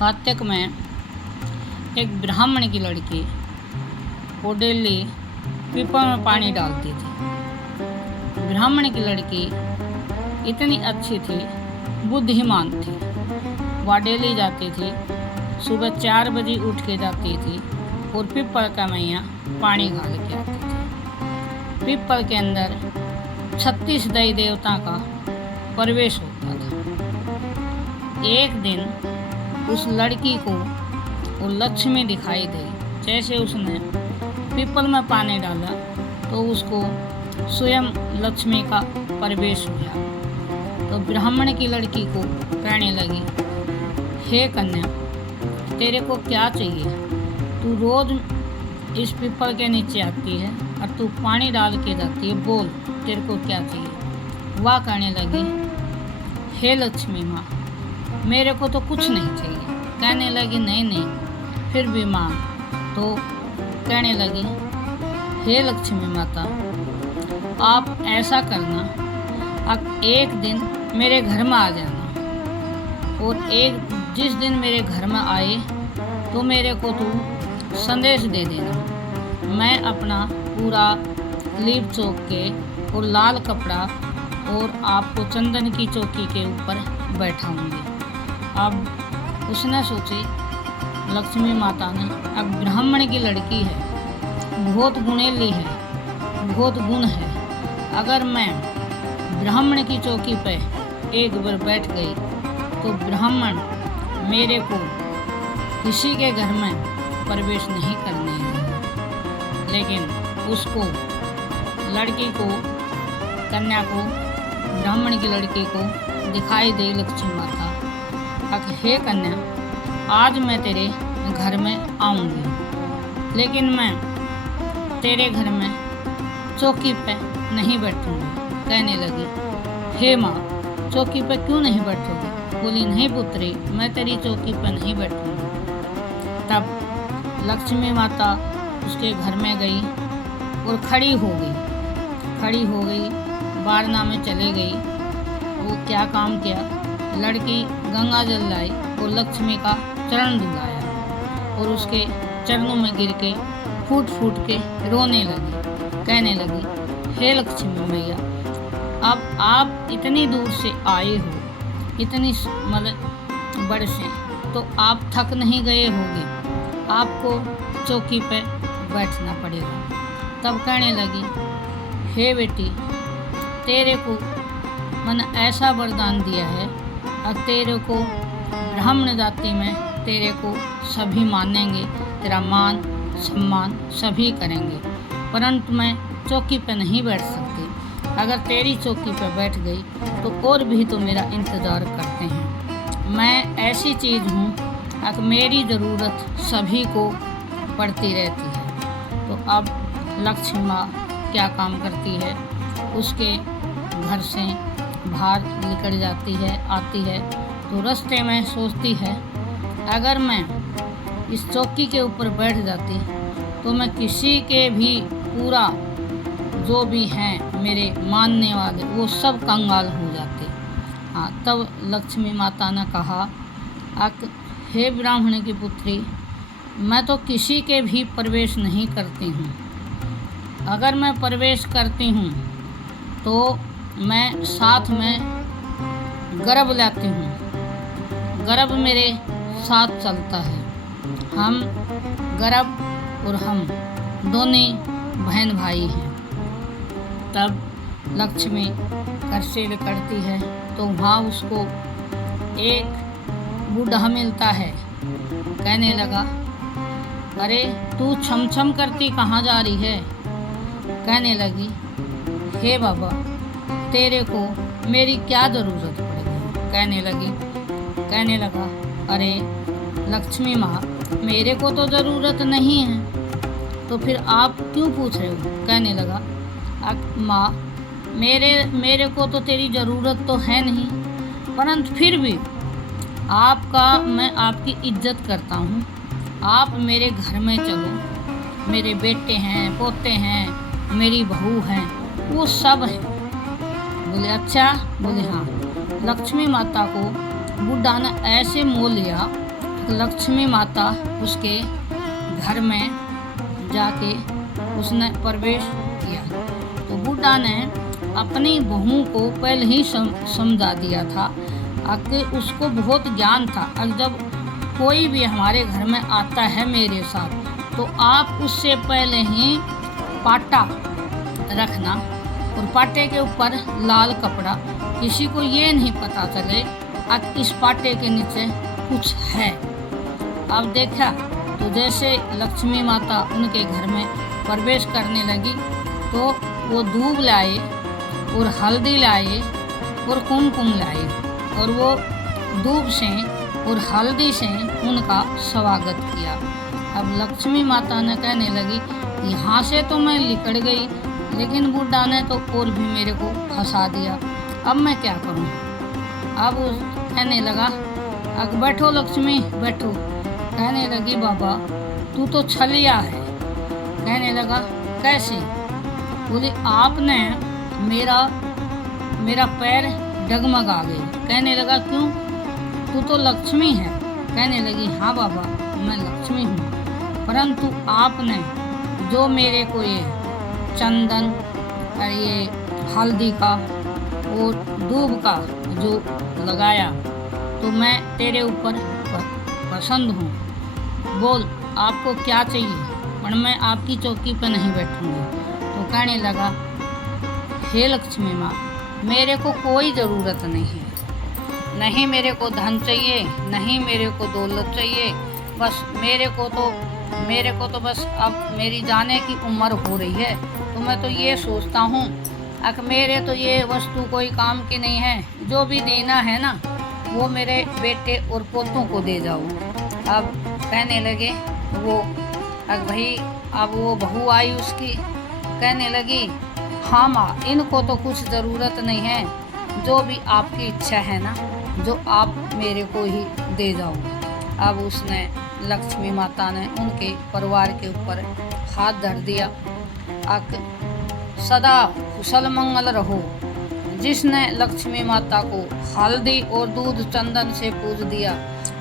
कात्यायन में एक ब्राह्मण की लड़की वो डेली पीपल में पानी डालती थी। ब्राह्मण की लड़की इतनी अच्छी थी, बुद्धिमान थी। वह डेली जाती थी, सुबह 4 बजे उठ के जाती थी और पीपल का मैया पानी घाल के आती थी। पीपल के अंदर 36 देवी देवता का प्रवेश होता था। एक दिन उस लड़की को वो लक्ष्मी दिखाई दी। जैसे उसने पीपल में पानी डाला तो उसको स्वयं लक्ष्मी का प्रवेश हुआ। तो ब्राह्मण की लड़की को कहने लगी, हे कन्या, तेरे को क्या चाहिए? तू रोज इस पीपल के नीचे आती है और तू पानी डाल के जाती है, बोल तेरे को क्या चाहिए? वह कहने लगी, हे लक्ष्मी माँ, मेरे को तो कुछ नहीं चाहिए। कहने लगी, नहीं फिर भी माँ। तो कहने लगी, हे लक्ष्मी माता, आप ऐसा करना, आप एक दिन मेरे घर में आ जाना और जिस दिन मेरे घर में आए तो मेरे को तू संदेश दे देना। मैं अपना पूरा लीप चौक के और लाल कपड़ा और आपको चंदन की चौकी के ऊपर बैठाऊंगी। अब उसने सोची, लक्ष्मी माता ने, अब ब्राह्मण की लड़की है, बहुत गुणेली है, बहुत गुण है। अगर मैं ब्राह्मण की चौकी पे एक बार बैठ गई तो ब्राह्मण मेरे को किसी के घर में प्रवेश नहीं करने देंगे। लेकिन उसको, लड़की को, कन्या को, ब्राह्मण की लड़की को दिखाई दे लक्ष्मी माता, अब हे कन्या, आज मैं तेरे घर में आऊँगी, लेकिन मैं तेरे घर में चौकी पे नहीं बैठूँगी। कहने लगी, हे माँ, चौकी पे क्यों नहीं बैठोगी? बोली, नहीं पुत्री, मैं तेरी चौकी पे नहीं बैठूँगी। तब लक्ष्मी माता उसके घर में गई और खड़ी हो गई, बारना में चले गई। वो क्या काम किया, लड़की गंगा जल लाई और लक्ष्मी का चरण धुलाया और उसके चरणों में गिर के फूट के रोने लगी। कहने लगी, हे लक्ष्मी मैया, अब आप इतनी दूर से आए हो, इतनी मतलब बड़ से, तो आप थक नहीं गए होगे? आपको चौकी पे बैठना पड़ेगा। तब कहने लगी, हे बेटी, तेरे को मैंने ऐसा वरदान दिया है और तेरे को ब्राह्मण जाति में तेरे को सभी मानेंगे, तेरा मान सम्मान सभी करेंगे, परंतु मैं चौकी पे नहीं बैठ सकती। अगर तेरी चौकी पे बैठ गई तो और भी तो मेरा इंतज़ार करते हैं। मैं ऐसी चीज़ हूँ कि मेरी ज़रूरत सभी को पड़ती रहती है। तो अब लक्ष्मी माँ क्या काम करती है, उसके घर से बाहर निकल जाती है, आती है तो रास्ते में सोचती है, अगर मैं इस चौकी के ऊपर बैठ जाती तो मैं किसी के भी पूरा जो भी हैं मेरे मानने वाले वो सब कंगाल हो जाते। हाँ, तब लक्ष्मी माता ने कहा, हे ब्राह्मण की पुत्री, मैं तो किसी के भी प्रवेश नहीं करती हूँ। अगर मैं प्रवेश करती हूँ तो मैं साथ में गर्भ लाती हूँ, गर्भ मेरे साथ चलता है। हम गर्भ और हम दोनों बहन भाई हैं। तब लक्ष्मी घर से निकलती है तो वहाँ उसको एक बूढ़ा मिलता है। कहने लगा, अरे तू छम छम करती कहाँ जा रही है? कहने लगी, हे बाबा, तेरे को मेरी क्या ज़रूरत पड़ेगी? कहने लगा, अरे लक्ष्मी माँ, मेरे को तो ज़रूरत नहीं है, तो फिर आप क्यों पूछ रहे हो? कहने लगा, माँ, मेरे को तो तेरी ज़रूरत तो है नहीं, परंतु फिर भी मैं आपकी इज्जत करता हूँ। आप मेरे घर में चलो, मेरे बेटे हैं, पोते हैं, मेरी बहू हैं, वो सब हैं। बोले, अच्छा? बोले, हाँ। लक्ष्मी माता को बुढ़ा ने ऐसे मोह लिया लक्ष्मी माता उसके घर में जाके उसने प्रवेश किया। तो बूढ़ा ने अपनी बहू को पहले ही समझा दिया था कि उसको बहुत ज्ञान था। और जब कोई भी हमारे घर में आता है मेरे साथ तो आप उससे पहले ही पाटा रखना और पाटे के ऊपर लाल कपड़ा, किसी को ये नहीं पता चले कि इस पाटे के नीचे कुछ है। अब देखा तो जैसे लक्ष्मी माता उनके घर में प्रवेश करने लगी तो वो दूब लाए और हल्दी लाए और कुमकुम लाए और वो दूब से और हल्दी से उनका स्वागत किया। अब लक्ष्मी माता ने कहने लगी, यहाँ से तो मैं निकल गई, लेकिन बूढ़ा ने तो और भी मेरे को फंसा दिया, अब मैं क्या करूँ। अब वो कहने लगा, अब बैठो लक्ष्मी बैठो। कहने लगी, बाबा तू तो छलिया है। कहने लगा, कैसे? बोले, आपने मेरा पैर डगमगा गए। कहने लगा, क्यों? तू तो लक्ष्मी है। कहने लगी, हाँ बाबा मैं लक्ष्मी हूँ, परंतु आपने जो मेरे को ये चंदन और ये हल्दी का और दूब का जो लगाया तो मैं तेरे ऊपर पसंद हूँ। बोल आपको क्या चाहिए, पर मैं आपकी चौकी पर नहीं बैठूंगी। तो कहने लगा, हे लक्ष्मी माँ, मेरे को कोई ज़रूरत नहीं है, नहीं मेरे को धन चाहिए, नहीं मेरे को दौलत चाहिए, बस मेरे को तो बस अब मेरी जाने की उम्र हो रही है, तो मैं तो ये सोचता हूँ कि मेरे तो ये वस्तु कोई काम की नहीं है, जो भी देना है ना वो मेरे बेटे और पोतों को दे जाओ। अब कहने लगे वो, अब भाई अब वो बहू आई उसकी, कहने लगी, हाँ माँ इनको तो कुछ ज़रूरत नहीं है, जो भी आपकी इच्छा है ना जो आप मेरे को ही दे जाओ। अब उसने लक्ष्मी माता ने उनके परिवार के ऊपर हाथ धर दिया, सदा कुशल मंगल रहो। जिसने लक्ष्मी माता को हल्दी और दूध चंदन से पूज दिया,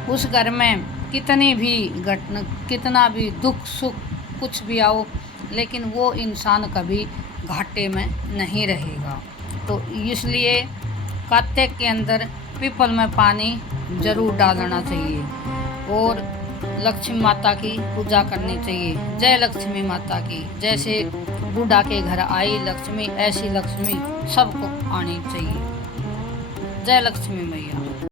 उस घर में कितनी भी घटना, कितना भी दुख सुख कुछ भी आओ, लेकिन वो इंसान कभी घाटे में नहीं रहेगा। तो इसलिए कार्तिक के अंदर पीपल में पानी जरूर डालना चाहिए और लक्ष्मी माता की पूजा करनी चाहिए। जय लक्ष्मी माता की। जैसे बूढ़ा के घर आई लक्ष्मी, ऐसी लक्ष्मी सबको आनी चाहिए। जय लक्ष्मी मैया।